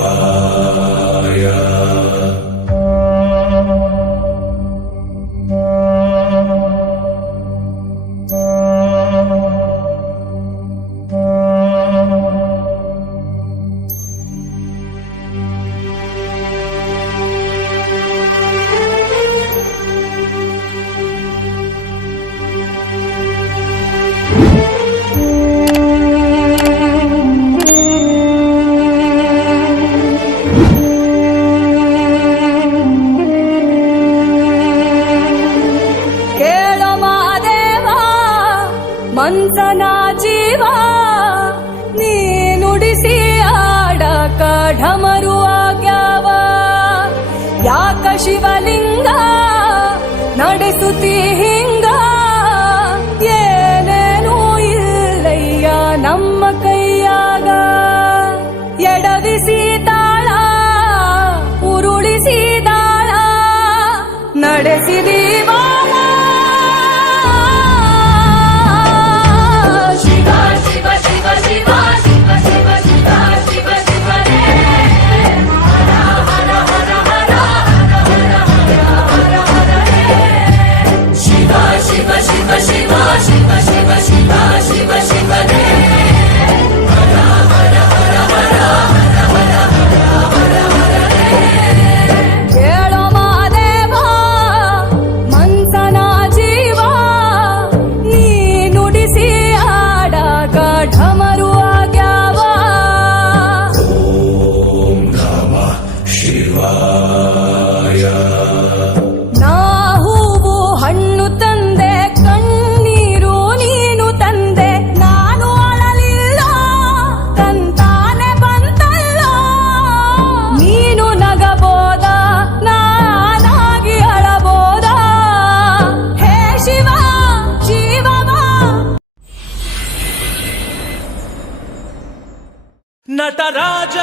ಶಿವಾಯ. ಮಂಥನ ಜೀವ ನೀ ನುಡಿಸಿ ಆಡಕ ಢಮರು ಆಗ್ಯಾವ. ಯಾಕ ಶಿವಲಿಂಗ ನಡೆಸುತ್ತಿ ಹಿಂಗ, ಏನೇನೂ ಇಲ್ಲಯ್ಯ ನಮ್ಮ ಕೈಯಾಗ. ಎಡವಿಸಿ ತಾಳ ಉರುಳಿಸಿ ದಾಳ ನಡೆಸಿದಿ ಬಾಳ. ನಾ ಹೂವು ಹಣ್ಣು ತಂದೆ, ಕಣ್ಣೀರು ನೀನು ತಂದೆ, ನಾನು ಅಳಲಿಲ್ಲ ತಂತಾನೆ ಬಂತಲ್ಲ. ನೀನು ನಗಬೋದ, ನಾನಾಗಿ ಅಳಬೋದ. ಹೇ ಶಿವ ಜೀವವ. ನಟರಾಜ